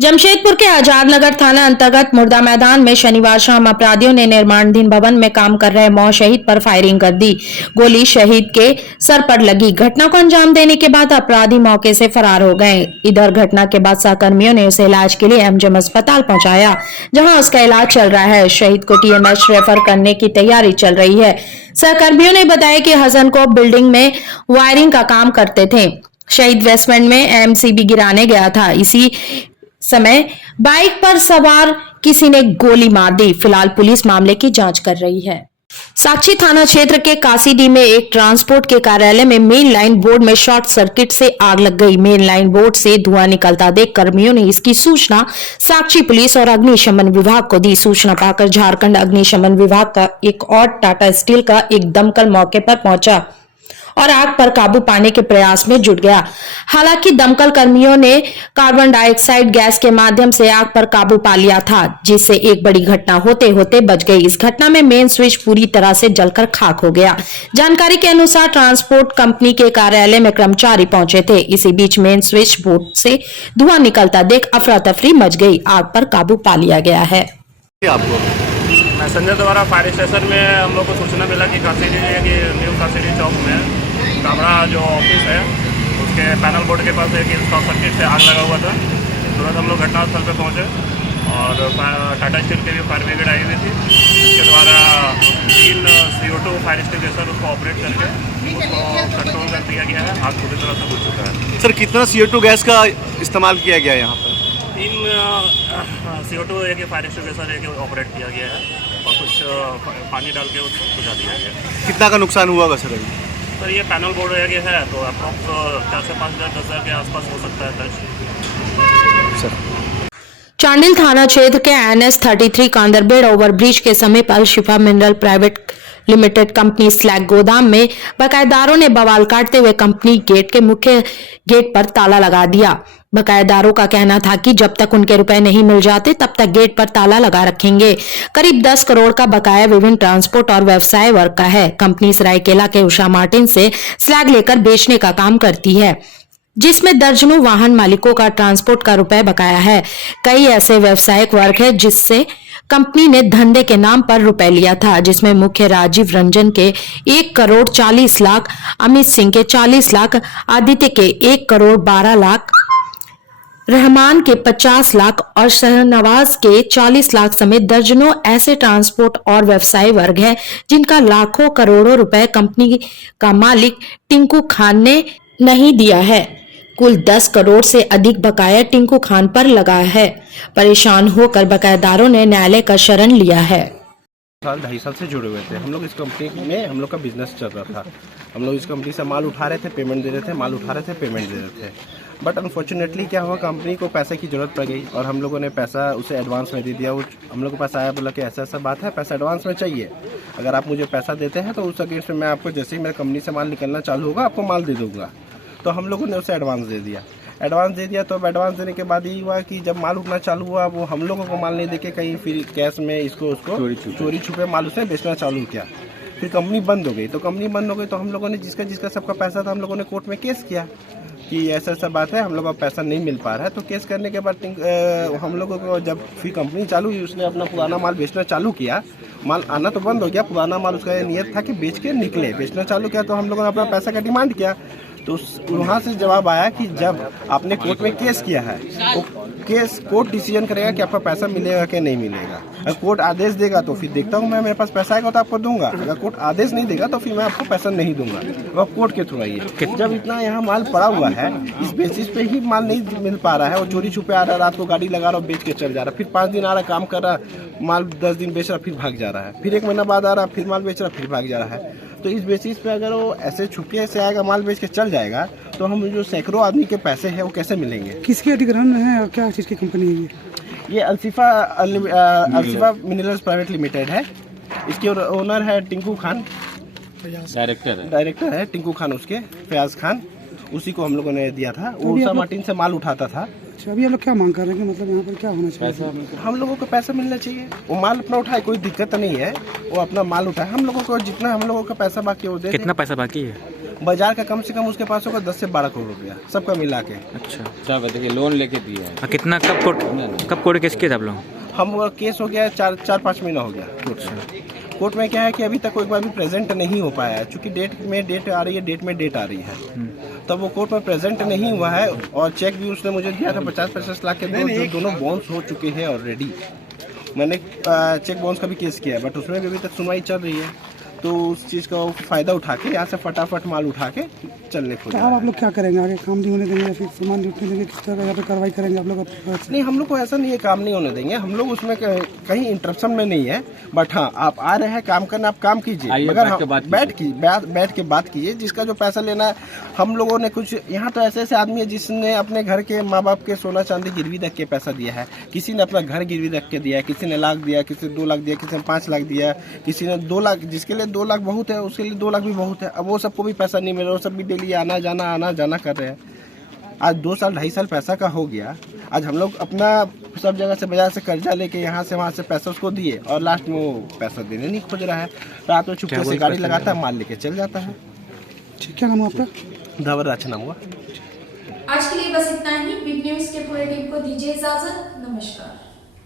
जमशेदपुर के आजाद नगर थाना अंतर्गत मुर्दा मैदान में शनिवार शाम अपराधियों ने निर्माणाधीन भवन में काम कर रहे मौ शहीद पर फायरिंग कर दी। गोली शहीद के सर पर लगी। घटना को अंजाम देने के बाद अपराधी मौके से फरार हो गए। इधर घटना के बाद सहकर्मियों ने उसे इलाज के लिए एमजीएम अस्पताल पहुंचाया, जहां उसका इलाज चल रहा है। शहीद को टीएमएच रेफर करने की तैयारी चल रही है। सहकर्मियों ने बताया कि हसन को बिल्डिंग में वायरिंग का काम करते थे। शहीद वेस्टमैन में एमसीबी गिराने गया था। इसी समय बाइक पर सवार किसी ने गोली मार दी। फिलहाल पुलिस मामले की जांच कर रही है। साक्षी थाना क्षेत्र के कासीडी में एक ट्रांसपोर्ट के कार्यालय में मेन लाइन बोर्ड में शॉर्ट सर्किट से आग लग गई। मेन लाइन बोर्ड से धुआं निकलता देख कर्मियों ने इसकी सूचना साक्षी पुलिस और अग्निशमन विभाग को दी। सूचना पाकर झारखंड अग्निशमन विभाग का एक और टाटा स्टील का एक दमकल मौके पर पहुंचा और आग पर काबू पाने के प्रयास में जुट गया। हालांकि दमकल कर्मियों ने कार्बन डाइऑक्साइड गैस के माध्यम से आग पर काबू पा लिया था, जिससे एक बड़ी घटना होते होते बच गई। इस घटना में मेन स्विच पूरी तरह से जलकर खाक हो गया। जानकारी के अनुसार ट्रांसपोर्ट कंपनी के कार्यालय में कर्मचारी पहुंचे थे। इसी बीच मेन स्विच बोर्ड से धुआं निकलता देख अफरा तफरी मच गई। आग पर काबू पा लिया गया है। मैसेंजर द्वारा फायर स्टेशन में हम लोग को सूचना मिला कि न्यू कासीडी चौक में काबड़ा जो ऑफिस है उसके पैनल बोर्ड के पास एक शॉर्ट सर्किट से आग लगा हुआ था। तुरंत हम लोग घटनास्थल पर पहुंचे और टाटा स्टील के भी फायर ब्रिगेड आई हुई थी। इसके द्वारा 3 CO2 फायर एक्सटिंग्विशर उसको ऑपरेट करके उसको कंट्रोल कर दिया गया है। आग पूरी तरह से बुझ चुका है। सर, कितना CO2 गैस का इस्तेमाल किया गया है यहाँ पर? 3 CO2 एक फायर एक्सटिंग्विशर एक ऑपरेट किया गया है और कुछ पानी डाल के उसको बुझा दिया गया। कितना का नुकसान हुआ होगा सर अभी? सर ये पैनल बोर्ड है तो अप्रॉक्स 4 से 5 हज़ार 10 हज़ार के आसपास हो सकता है खर्च। सर, चांडिल थाना क्षेत्र के NS 33 कांदरबेड़ ओवरब्रिज के समीप अल शिफा mineral private limited company slag गोदाम में बकायेदारों ने बवाल काटते हुए कंपनी गेट के मुख्य गेट पर ताला लगा दिया। बकायेदारों का कहना था कि जब तक उनके रुपए नहीं मिल जाते तब तक गेट पर ताला लगा रखेंगे। करीब 10 करोड़ का बकाया विभिन्न ट्रांसपोर्ट और व्यवसाय वर्ग का है। कंपनी सरायकेला के उषा मार्टिन से स्लैग लेकर बेचने का काम करती है, जिसमें दर्जनों वाहन मालिकों का ट्रांसपोर्ट का रुपए बकाया है। कई ऐसे व्यवसायिक वर्ग है जिससे कंपनी ने धंधे के नाम पर रुपए लिया था, जिसमें मुख्य राजीव रंजन के 1 करोड़ 40 लाख, अमित सिंह के 40 लाख, आदित्य के 1 करोड़ 12 लाख, रहमान के 50 लाख और शहनवाज के 40 लाख समेत दर्जनों ऐसे ट्रांसपोर्ट और व्यवसाय वर्ग है जिनका लाखों करोड़ों रुपए कंपनी का मालिक टिंकू खान ने नहीं दिया है। कुल 10 करोड़ से अधिक बकाया टिंकू खान पर लगा है। परेशान होकर बकायेदारों ने न्यायालय का शरण लिया है। 2.5 साल से जुड़े हुए थे हम लोग। इस कंपनी में हम लोग का बिजनेस चल रहा था। हम लोग इस कंपनी से माल उठा रहे थे, पेमेंट दे रहे थे, माल उठा रहे थे, पेमेंट दे रहे थे। बट अनफॉर्चुनेटली क्या हुआ, कंपनी को पैसे की ज़रूरत पड़ गई और हम लोगों ने पैसा उसे एडवांस में दे दिया। वो हम लोग को पैसा आया, बोला कि ऐसा ऐसा बात है, पैसा एडवांस में चाहिए। अगर आप मुझे पैसा देते हैं तो उस अगेंस्ट में मैं आपको जैसे ही मेरे कंपनी से माल निकलना चालू होगा आपको माल दे दूँगा। तो हम लोगों ने उसे एडवांस दे दिया। एडवांस दे दिया तो अब एडवांस देने के बाद ये हुआ कि जब माल उठना चालू हुआ वो हम लोगों को माल नहीं देके कहीं फिर कैश में इसको उसको चोरी छुपे माल उसे बेचना चालू किया। फिर कंपनी बंद हो गई। तो कंपनी बंद हो गई तो हम लोगों ने जिसका जिसका सबका पैसा था हम लोगों ने कोर्ट में केस किया कि ऐसा ऐसा बात है, हम लोगों का पैसा नहीं मिल पा रहा है। तो केस करने के बाद हम लोगों को जब फिर कंपनी चालू हुई उसने अपना पुराना माल बेचना चालू किया। माल आना तो बंद हो गया, पुराना माल उसका ये नियत था कि बेच के निकले, बेचना चालू किया। तो हम लोगों ने अपना पैसा का डिमांड किया। तो वहाँ से जवाब आया कि जब आपने कोर्ट में केस किया है वो केस कोर्ट डिसीजन करेगा कि आपका पैसा मिलेगा कि नहीं मिलेगा। अगर कोर्ट आदेश देगा तो फिर देखता हूँ मैं, मेरे पास पैसा आएगा तो आपको दूंगा। अगर कोर्ट आदेश नहीं देगा तो फिर मैं आपको पैसा नहीं दूंगा। वह कोर्ट के थ्रू आइए। जब इतना यहाँ माल पड़ा हुआ है, इस बेसिस पे ही माल नहीं मिल पा रहा है, वो चोरी छुपे आ रहा है, रात को गाड़ी लगा रहा, बेच के चल जा रहा, फिर 5 दिन आ रहा, काम कर रहा, माल 10 दिन बेच रहा, फिर भाग जा रहा है, फिर 1 महीना बाद आ रहा, फिर माल बेच रहा, फिर भाग जा रहा है। तो इस बेसिस पे अगर वो ऐसे छुपके से आएगा, माल बेच के चल जाएगा तो हम जो सैकड़ों आदमी के पैसे हैं वो कैसे मिलेंगे? किसके अधिग्रहण में है और क्या चीज़ की कंपनी है ये अल शिफा मिनरल्स प्राइवेट लिमिटेड है। इसके ओनर है टिंकू खान, डायरेक्टर है टिंकू खान, उसके फयाज खान, उसी को हम लोगों ने दिया था। वो उषा मार्टिन से माल उठाता था। अच्छा, अभी आप लोग क्या मांग कर रहे हैं? मतलब यहाँ पर क्या होना चाहिए? हम लोगों को पैसा मिलना चाहिए। वो माल अपना उठाए, कोई दिक्कत नहीं है, वो अपना माल उठाए। हम लोगों को जितना हम लोगों का पैसा बाकी है वो दे। कितना पैसा बाकी है? बाजार का कम से कम उसके पास होगा 10 से 12 करोड़ रुपया सबका मिला के। अच्छा सब देखिए लोन लेके दिया है। कितना कब कोर्ट केस किया था आप लोग? हम वो केस हो गया 4-5 महीना हो गया कोर्ट से। कोर्ट में क्या है कि अभी तक कोई बार भी प्रेजेंट नहीं हो पाया है, चूंकि डेट आ रही है, डेट में डेट आ रही है, तब वो कोर्ट में प्रेजेंट नहीं हुआ है। और चेक भी उसने मुझे दिया था 50-50 लाख के, जो दोनों बाउंस हो चुके हैं ऑलरेडी। मैंने चेक बाउंस का भी केस किया है, बट उसमें भी अभी तक सुनवाई चल रही है। तो उस चीज़ का फ़ायदा उठा के यहाँ से फटाफट माल उठा के चलने को। तो अब आप लोग क्या करेंगे आगे? काम नहीं होने देंगे या फिर सामान लूटने देंगे? किस तरह यहाँ पे कार्रवाई करेंगे आप लोग? नहीं, हम लोग को ऐसा नहीं है काम नहीं होने देंगे, हम लोग उसमें कहीं इंटरप्शन में नहीं है। बट हाँ, आप आ रहे हैं काम करना, आप काम कीजिए, मगर बैठ के बात कीजिए। जिसका जो पैसा लेना है, हम लोगों ने कुछ यहाँ तो ऐसे आदमी है जिसने अपने घर के माँ बाप के सोना चांदी गिरवी रख के पैसा दिया है। किसी ने अपना घर गिरवी रख के दिया है, किसी ने लाख दिया, किसी ने 2 लाख दिया, किसी ने 5 लाख दिया, किसी ने 2 लाख। जिसके लिए 2 लाख बहुत है उसके लिए 2 लाख भी बहुत है। अब वो सबको भी पैसा नहीं मिल रहा, वो सब भी डेली आना जाना कर रहे हैं। आज 2 साल 2.5 साल पैसा का हो गया। आज हम लोग अपना सब जगह से बाजार से कर्जा लेके यहाँ से वहाँ से पैसा उसको दिए, और लास्ट में वो पैसा देने नहीं खोज रहा है। रात में चुपके से गाड़ी लगाता है, माल लेके चल जाता है। ठीक, क्या नाम है आपका? धवर अच्छा नाम हुआ। आज के लिए बस इतना ही। बिग न्यूज के पूरे टीम को दीजिए इजाजत। नमस्कार।